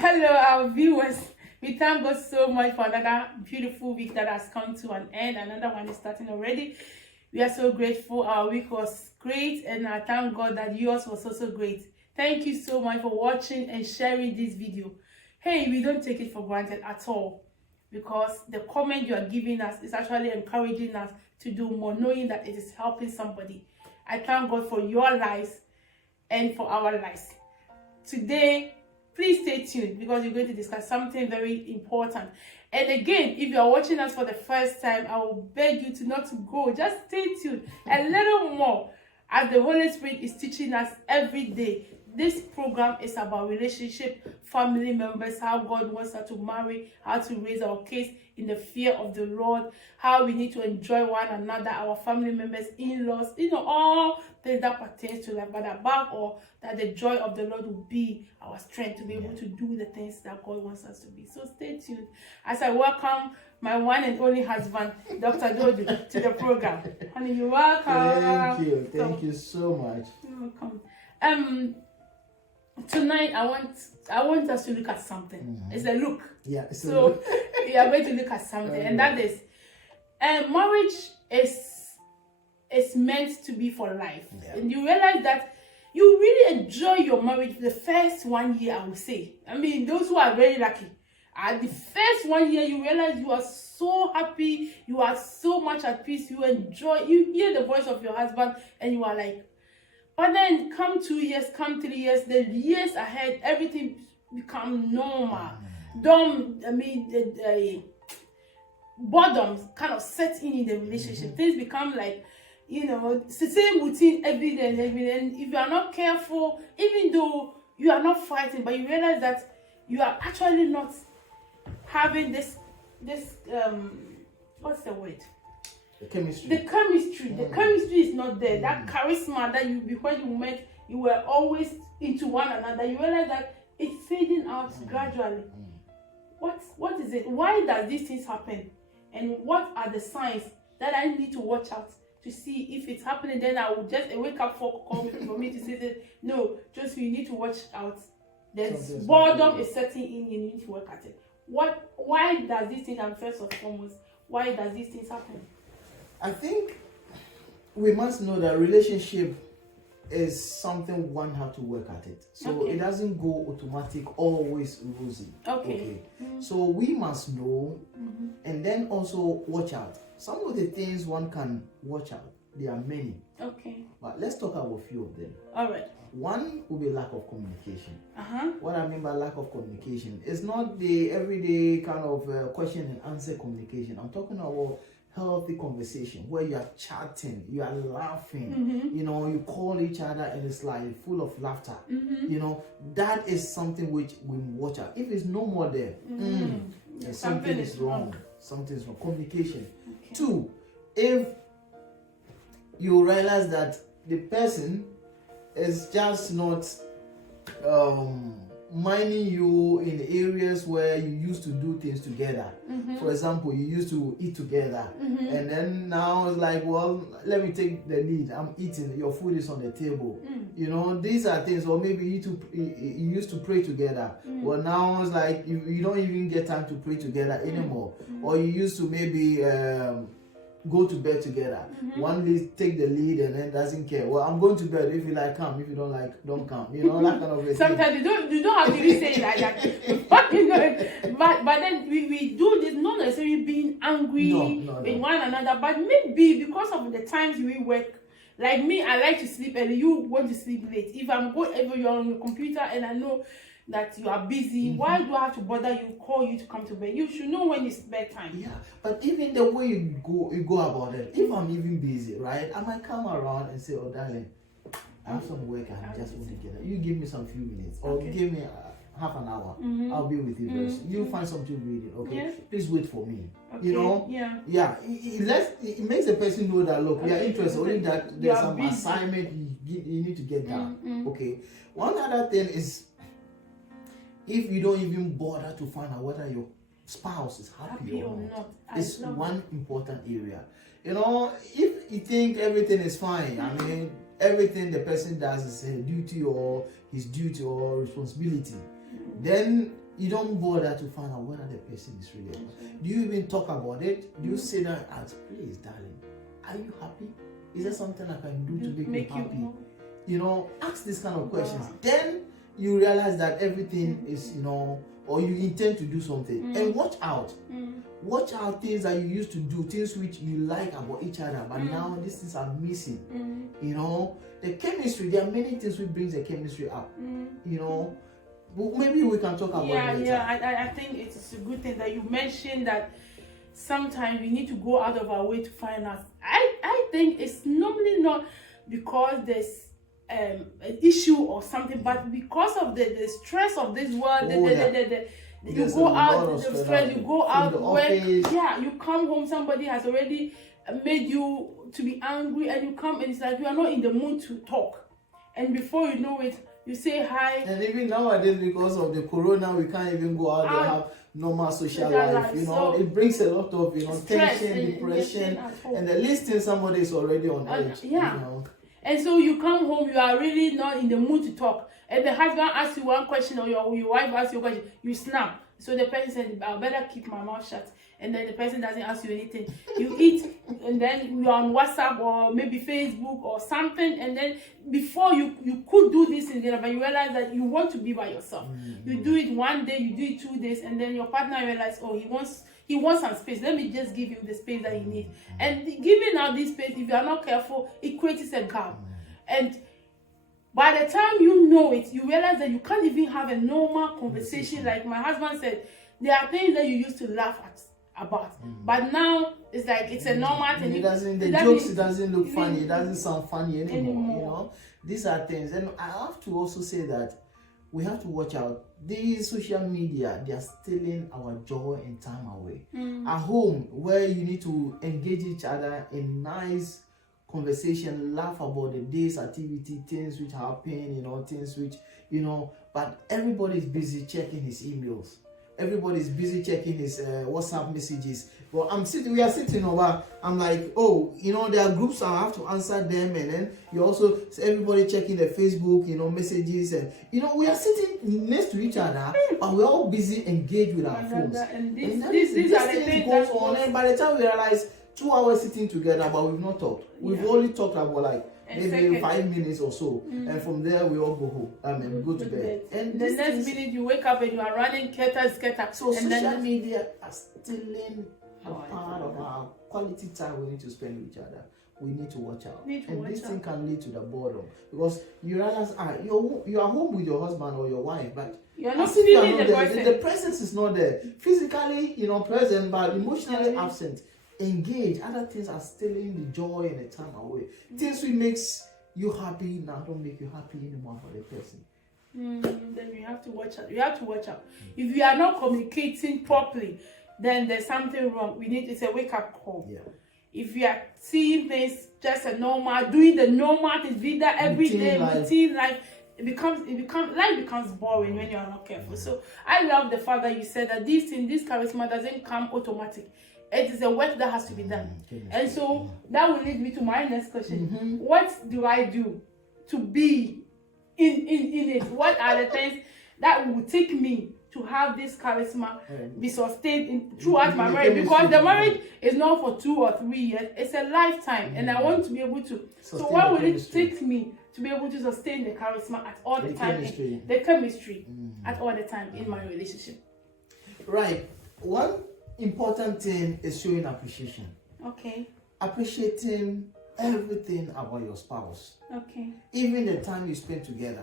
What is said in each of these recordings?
Hello, our viewers. We thank God so much for another beautiful week that has come to an end. Another one is starting already. We are so grateful. Our week was great, and I thank God that yours was also great. Thank you so much for watching and sharing this video. Hey, we don't take it for granted at all, because the comment you are giving us is actually encouraging us to do more, knowing that it is helping somebody. I thank God for your lives and for our lives. Today, please stay tuned because we're going to discuss something very important. And again, if you are watching us for the first time, I will beg you to not to go. Just stay tuned a little more as the Holy Spirit is teaching us every day. This program is about relationship, family members, how God wants us to marry, how to raise our kids in the fear of the Lord, how we need to enjoy one another, our family members, in-laws, all things that pertains to life. But above all, that the joy of the Lord will be our strength to be able to do the things that God wants us to be. So stay tuned as I welcome my one and only husband, Dr. Dodu, to the program. Honey, you're welcome. Thank you so much. You're welcome. Tonight I want us to look at something. Mm-hmm. It's a look. Yeah. So we are going to look at something, and that is, marriage is meant to be for life. Yeah. And you realize that you really enjoy your marriage the first 1 year, I would say. I mean, those who are very lucky. At the first 1 year, you realize you are so happy, you are so much at peace, you enjoy, you hear the voice of your husband, and you are like, but then come 2 years, come 3 years, the years ahead, everything become normal. Boredom kind of sets in the relationship. Things become like, it's the same routine every day and every day. And if you are not careful, even though you are not fighting, but you realize that you are actually not having this what's the word? The chemistry. The chemistry is not there. That charisma that when you met, you were always into one another. You realize that it's fading out gradually. What is it? Why does these things happen? And what are the signs that I need to watch out to see if it's happening? Then I will just wake up for me to say that no, just you need to watch out. There's boredom is setting in. You need to work at it. Why does this thing happen? First and foremost, why does these things happen? I think we must know that relationship is something one have to work at it. So it doesn't go automatic, always rosy. Okay. So we must know and then also watch out. Some of the things one can watch out, there are many. Okay. But let's talk about a few of them. All right. One will be lack of communication. What I mean by lack of communication is not the everyday kind of question and answer communication. I'm talking about healthy conversation where you are chatting, you are laughing, you call each other and it's like full of laughter. That is something which we watch out. If it's no more there, something is wrong. Something's wrong. Communication. Okay. 2, if you realize that the person is just not minding you in areas where you used to do things together. For example, you used to eat together, and then now it's like, well, let me take the lead. I'm eating. Your food is on the table. These are things. Or maybe you used to pray together. Well, now it's like you don't even get time to pray together anymore. Or you used to maybe go to bed together. One lead take the lead and then doesn't care. Well, I'm going to bed. If you like, come. If you don't like, don't come. That kind of thing. Sometimes you don't have to really say it like that. but then we do this not necessarily being angry with one another, but maybe because of the times we work. Like me, I like to sleep early. You want to sleep late. If you're on your computer and I know that you are busy, why do I have to bother you, call you to come to bed? You should know when it's bedtime. Yeah, but even the way you go about it, if I'm even busy, right, I might come around and say, oh darling, I have some work and I just want to get it. You give me some few minutes or give me half an hour. I'll be with you very soon. You'll find something reading, okay? Yes. Please wait for me. Okay. Yeah. It makes the person know that look, we are interested. Only that there's some busy assignment you need to get done. Okay. One other thing is, if you don't even bother to find out whether your spouse is happy or not, it's one important area. If you think everything is fine, I mean, everything the person does is a duty or his duty or responsibility, then you don't bother to find out whether the person is really happy. Do you even talk about it? Do you sit down and ask, please, darling, are you happy? Is there something I can do to make you happy? You know, ask this kind of questions. Then you realize that everything is, you know, or you intend to do something. And watch out. Watch out things that you used to do, things which you like about each other, but now these things are missing. You know, the chemistry, there are many things which brings the chemistry up. You know, maybe we can talk about it later. Yeah, I think it's a good thing that you mentioned that sometimes we need to go out of our way to find out. I think it's normally not because there's an issue or something, but because of the stress of this world, you go out, the stress, you go out, work, you come home, somebody has already made you to be angry, and you come and it's like you are not in the mood to talk, and before you know it, you say hi. And even nowadays, because of the corona, we can't even go out and have normal social life. You know, so it brings a lot of, you know, tension, depression, and the least thing somebody is already on edge. You know? And so you come home, you are really not in the mood to talk, and the husband asks you one question, or your wife asks you a question, you snap. So the person said, I better keep my mouth shut. And then the person doesn't ask you anything. You eat, and then you're on WhatsApp or maybe Facebook or something. And then before you could do this together, but you realize that you want to be by yourself. You do it one day, you do it 2 days, and then your partner realizes, oh, he wants some space. Let me just give him the space that he needs. And giving out this space, if you are not careful, it creates a gap. And by the time you know it, you realize that you can't even have a normal conversation. Like my husband said, there are things that you used to laugh about, but now it's like it's a normal thing. It doesn't look funny. It doesn't sound funny anymore. You know, these are things, and I have to also say that we have to watch out. These social media, they are stealing our joy and time away. At home, where you need to engage each other in nice conversation, laugh about the day's activity, things which happen, you know, things which, you know, but everybody is busy checking his emails. Everybody is busy checking his WhatsApp messages. But we are sitting over, I'm like, oh, you know, there are groups I have to answer them, and then you also, everybody checking the Facebook, you know, messages, and, you know, we are sitting next to each other, but we're all busy engaged with our phones. And these are the things goes on, and by the time we realize 2 hours sitting together, but we've not talked. We've only talked about like maybe 5 minutes or so, and from there we all go home. We go to bed. And the next minute you wake up and you are running scatter. So social media are stealing a part of our quality time we need to spend with each other. We need to watch out. And this thing can lead to the boredom, because you realize you are home with your husband or your wife, but you're not feeling the person. The presence is not there. Physically, you know, present, but emotionally absent. Engage. Other things are stealing the joy and the time away. Things which makes you happy now don't make you happy anymore for the person. Then you have to watch out. You have to watch out. If you are not communicating properly, then there's something wrong. It's a wake-up call. Yeah. If you are seeing things just a normal, doing the normal things, vida every day, routine life, life becomes boring when you are not careful. So I love the fact that you said that this charisma doesn't come automatic. It is a work that has to be done. And so that will lead me to my next question. What do I do to be in it? What are the things that will take me to have this charisma be sustained throughout my marriage? Because the marriage is not for 2 or 3 years, it's a lifetime, and I want to be able to. So what will it take me to be able to sustain the charisma at all the time, the chemistry at all the time in my relationship? Right. One important thing is showing appreciation. Okay. Appreciating everything about your spouse. Okay. Even the time you spend together.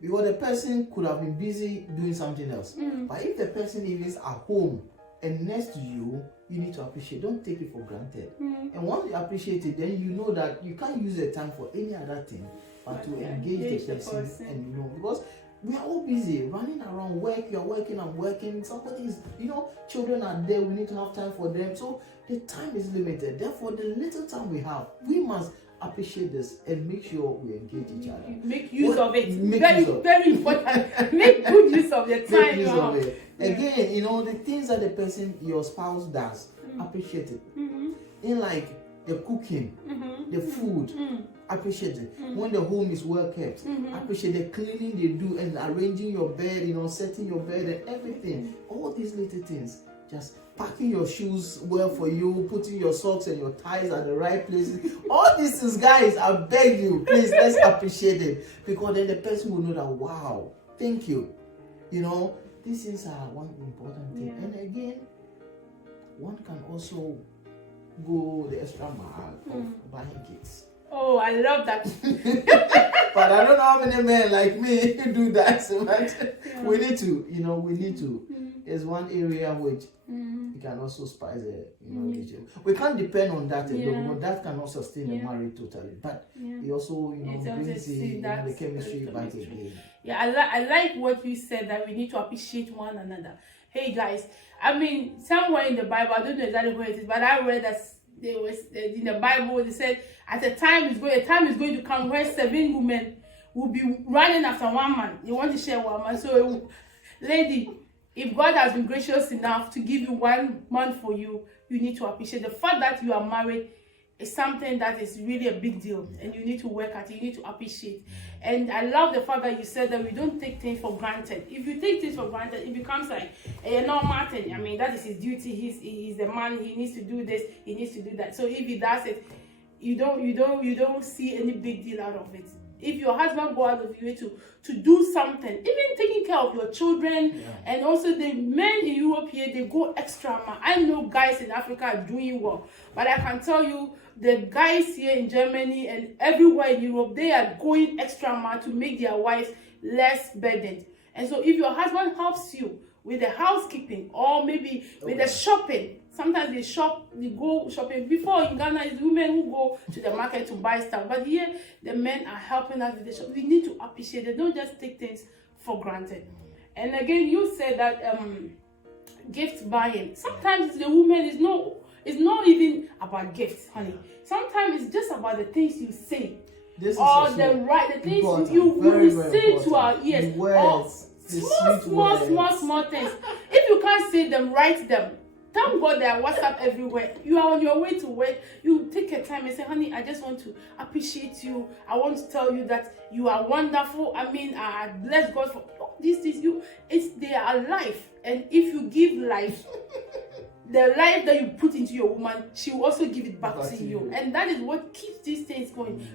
Because the person could have been busy doing something else. But if the person even is at home and next to you, you need to appreciate. Don't take it for granted. And once you appreciate it, then you know that you can't use the time for any other thing but to engage the person. And you know, because we are all busy running around work. You're working, I'm working. Somebody's, you know, children are there. We need to have time for them. So the time is limited. Therefore, the little time we have, we must appreciate this and make sure we engage each other. Make use of it. Very important. Make good use of the time. Make use of it. Again, you know, the things that the person, your spouse does, appreciate it. In like the cooking, the food, appreciate it. When the home is well kept, appreciate the cleaning they do and arranging your bed, you know, setting your bed and everything. All these little things. Just packing your shoes well for you, putting your socks and your ties at the right places. All these things, guys, I beg you, please, let's appreciate it. Because then the person will know that, wow, thank you. You know, this is one important thing. And again, one can also go the extra mile of buying gifts. Oh, I love that. But I don't know how many men like me do that. So we need to, you know, we need to. It's one area which you can also spice it, you know, relationship. We can't depend on that alone, but that cannot sustain a marriage totally. But it also, you know, brings the chemistry back again. Yeah, I like what you said, that we need to appreciate one another. Hey guys, I mean, somewhere in the Bible, I don't know exactly where it is, but I read that there was in the Bible, they said at a time is going to come where 7 women will be running after one man. They want to share one man. So, lady, if God has been gracious enough to give you 1 month for you, you need to appreciate the fact that you are married. Is something that is really a big deal, and you need to work at it. You need to appreciate. And I love the fact that you said that we don't take things for granted. If you take things for granted, it becomes like a normal thing. I mean, that is his duty. He's the man. He needs to do this. He needs to do that. So if he does it, you don't see any big deal out of it. If your husband go out of your way to do something, even taking care of your children, and also the men in Europe here, they go extra mile. I know guys in Africa are doing well, but I can tell you the guys here in Germany and everywhere in Europe, they are going extra mile to make their wives less burdened. And so if your husband helps you with the housekeeping or maybe with the shopping, sometimes they go shopping. Before in Ghana, it's women who go to the market to buy stuff. But here, the men are helping us with the shop. We need to appreciate it. Don't just take things for granted. And again, you said that gift buying. Sometimes the woman it's not even about gifts, honey. Sometimes it's just about the things you say. The things you say to our ears. Small things. If you can't say them, write them. Thank God there are WhatsApp everywhere. You are on your way to work. You take your time and say, honey, I just want to appreciate you. I want to tell you that you are wonderful. I mean, I bless God for these things. They are life. And if you give life, the life that you put into your woman, she will also give it back to you. And that is what keeps these things going.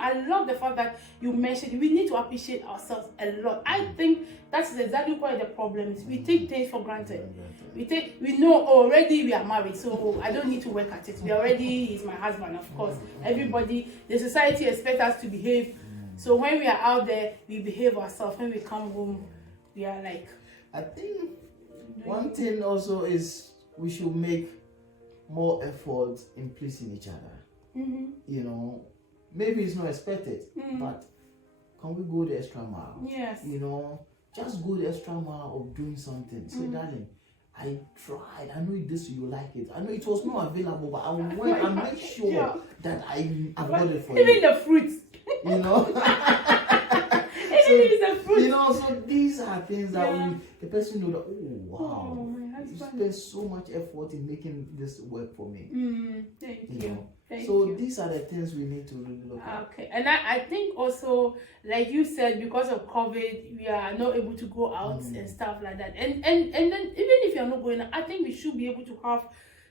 I love the fact that you mentioned we need to appreciate ourselves a lot. I think that's exactly why the problem is. We take things for granted. We know already we are married, so I don't need to work at it. He's my husband, of course. Everybody, the society expects us to behave. So when we are out there, we behave ourselves. When we come home, we are like. I think one thing also is we should make more effort in pleasing each other. You know, maybe it's not expected, but can we go the extra mile? Yes. You know, just go the extra mile of doing something. Say, darling, I tried. I know this you like it. I know it was not available, but I went and make sure that I got it for you. Even the fruits. You know. You know, so these are things that the person know that, oh wow, you spent so much effort in making this work for me. Thank you. So these are the things we need to really look at. Okay, and I think also, like you said, because of COVID, we are not able to go out and stuff like that. And then even if you're not going out, I think we should be able to have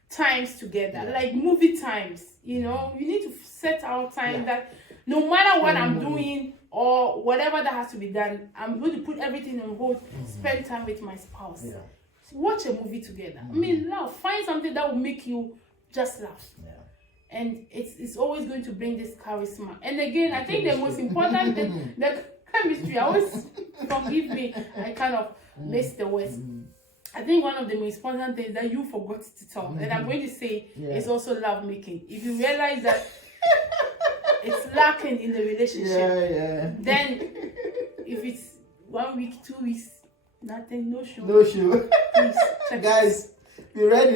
times together, like movie times. You know, we need to set our time that no matter what I'm doing or whatever that has to be done, I'm going to put everything on hold, spend time with my spouse. Watch a movie together. I mean, laugh. Find something that will make you just laugh. And it's always going to bring this charisma. And again, I think the most important thing, the chemistry, I always, forgive me, I kind of missed the words. I think one of the most important things that you forgot to tell, and I'm going to say, is also love making. If you realize that it's lacking in the relationship, then if it's 1 week, 2 weeks, nothing, no show. Please check guys, be ready.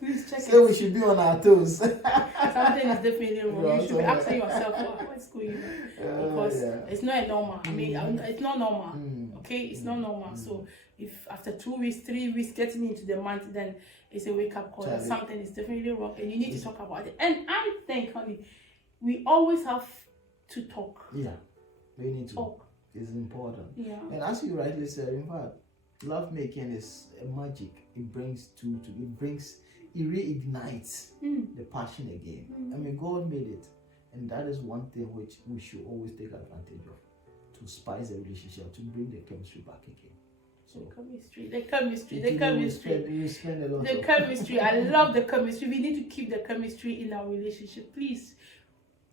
Please check so we should be on our toes. Something is definitely wrong. You should be asking yourself, what's going on? Because it's not normal. I mean, it's not normal. Okay, it's not normal. So if after 2 weeks, 3 weeks, getting into the month, then it's a wake-up call. Something is definitely wrong, and you need to talk about it. And I think, honey, we always have to talk. Yeah, we need to. Talk. It's important. Yeah. And as you rightly said, in fact, love making is a magic. It brings it reignites the passion again. I mean, God made it, and that is one thing which we should always take advantage of, to spice the relationship, to bring the chemistry back again. So the chemistry. You spend a lot The chemistry. I love the chemistry. We need to keep the chemistry in our relationship. Please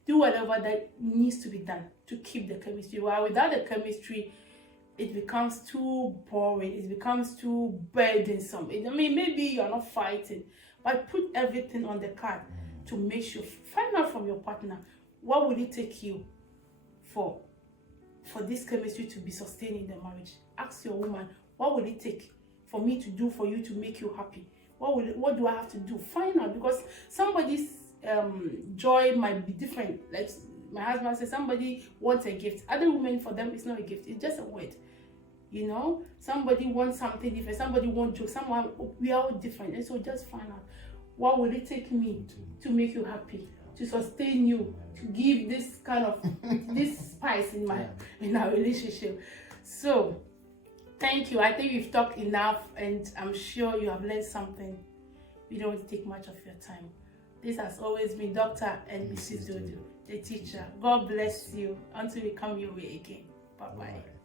do whatever that needs to be done to keep the chemistry. While without the chemistry, it becomes too boring. It becomes too burdensome. I mean, maybe you're not fighting, but put everything on the card to make sure. Find out from your partner, what will it take you for this chemistry to be sustained in the marriage. Ask your woman, what will it take for me to do for you to make you happy? What do I have to do? Find out, because somebody's joy might be different. Like my husband says, somebody wants a gift. Other women, for them, it's not a gift. It's just a word. You know, somebody wants something different. Somebody wants jokes. We are all different. And so just find out, what will it take me to make you happy, to sustain you, to give this kind of this spice in our relationship. So thank you. I think we've talked enough, and I'm sure you have learned something. We don't want to take much of your time. This has always been Dr. and Mrs. Dodo, the teacher. God bless you until we come your way again. Bye-bye.